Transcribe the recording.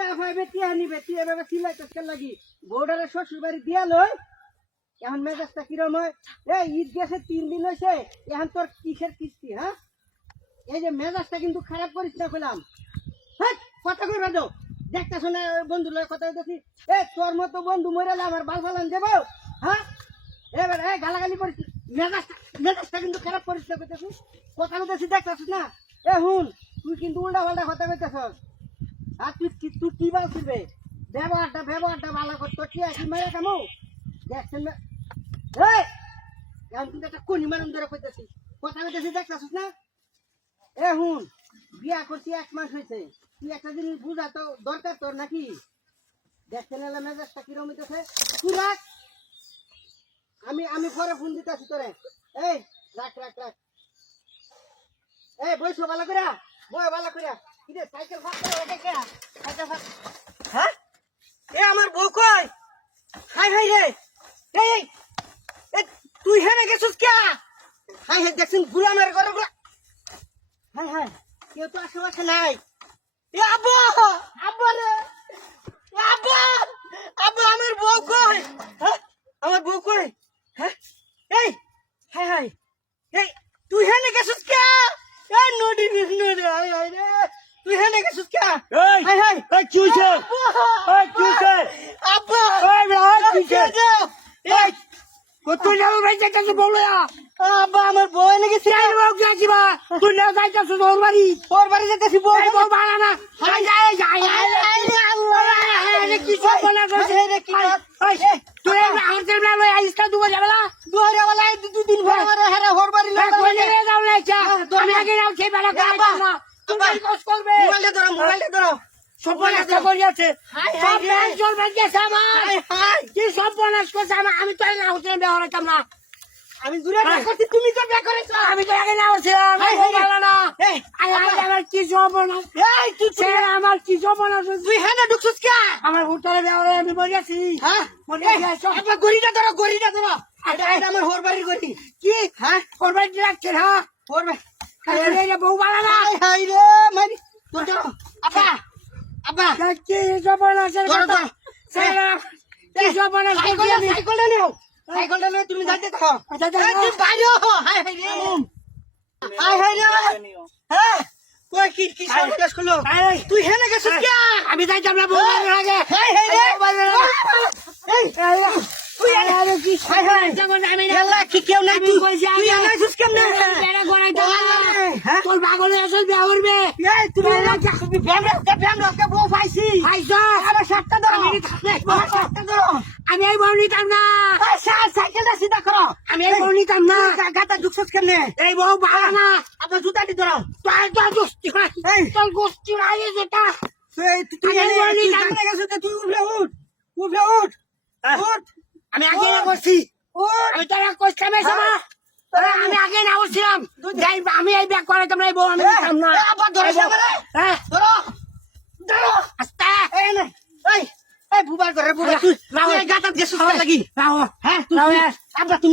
টিয়া ভাইবে টিয়া নিবে টিয়া ভাবে সিলাইতে লাগি বউডারে শ্বশুর বাড়ি দিয়া লই এখন মেজাজটা কিরম হয় ঈদ গেছে 3 দিন হয়েছে এখন তোর কিসের কিস্তি হ্যাঁ এই যে মেজাজটা কিন্তু খারাপ করিস না কইলাম কথা কইবা দাও দেখতেছ না বন্ধুর লগে কথা কইতেছি তোর মতো বন্ধু মরে আমার বাল ফালান দেবো হ্যাঁ এবার গালাগালি করিস মেজাজটা কিন্তু খারাপ করিস না কইতেছি কথা কইতেছি দেখতেছিস না হুন তুই কিন্তু উল্টা পাল্টা কথা কইতেছস আর তুই কি বলছিস রে ব্যবহারটা ভালো করতো কি আছে মেরে কামু দেখছেন না এখন কিন্তু একটা কোনি মারুন ধরে কইতেছি কথা কইতেছি দেখতেছিস না হুন বিয়া করছি 1 মাস হয়েছে তুই একটা জিনিস বুঝা তো দরকার তোর নাকি দেখছেন এলা মেজাজটা কিরম হইতেছে তুই রাখ আমি পরে ফোন দিতেছি তোরে রাখ বইসো ভালো করে ভালো করে সাইকেল হ্যাঁ আমার বউ কই হাই রে তুই হেনে গেছিস কে হাই দেখছিস গুলামের ঘরে হ্যাঁ কেউ তো আশেপাশে নাই আব্বা রে আব্বা আমার বউ কই আমার বউ কই হ্যাঁ হাই তুই হেনে গেছিস কে নদী রে তুই হেনে গেছিস কে কি হইছে আব্বা তুই না ভাই যাইতাছিস বলে আব্বা আমার বউ এনে গেছে তুই না যাইতাছিস ওর বাড়ি যেতেছি বউ বউ ভালো না কি সব বলা তুই আমার ছেলে লই আইস কা দুবার যাবে না দুদিন পরে হেরে হোর বাড়ি আমি আগে নাও সেই বেলা করে না তুমি কষ্ট করবে মোবাইলে ধরো সব বনাস করিয়াছে সব ব্যাংক চল ব্যাংক গেছে আমার কি সব বনাস করছে আমি তো না হতে বেহরাইতাম না আমি দূরে করছি তুমি তো বে করেছো আমি তো আগে না হচ্ছিলাম ভালো না আমার কি সব বনাস আমার কি সব বনাস তুই হেনে ঢুকছিস কে আমার হোটেলে বেহরাই আমি মরিয়াছি গড়িটা ধরো এটা আমার হোর বাড়ির গড়ি কি ওর বাড়ি রাখছে হ্যাঁ হোর বাড়ি বউ ভালো না হাই রে মারি তোর ধরো আব্বা কি সব বনাসের কথা কি সব বনাস সাইকেলটা নিও তুমি যাইতে থাকো তুই বাইরে হাই রে হ্যাঁ কই কি সর্বনাশ করলো তুই হেনে গেছিস কে আমি যাইতাম না বউ ভালো লাগে তুই আরে কি যখন আমি এলা কি কেউ নাই তুই আনাইছিস কেমনে তোর পাগল আসল বিয়া করবে তুমি ব্যামরা বউ পাইছি আরে সাতটা ধরো আমি এই বউ নিতাম না সাইকেলটা সিধা করো আমি এই বউ নিতাম না গাটা ঢুকছিস কেমনে এই বউ ভালো না আপনার জুতাটি ধরো তোর গোষ্ঠী তোর গোষ্ঠী আগে যেটা তুই উঠে উঠ আমি আগে না করছি আমি তারা কইতাম আমি আগে না করছিলাম আমি এই ব্যাগ করে তোমরা বউ আমি নিতাম না আবার ধরে ধরো আস্তে এই বুবার করে বুবার তুই গাটা গেছিস লাগি রাও হ্যাঁ আবার তুমি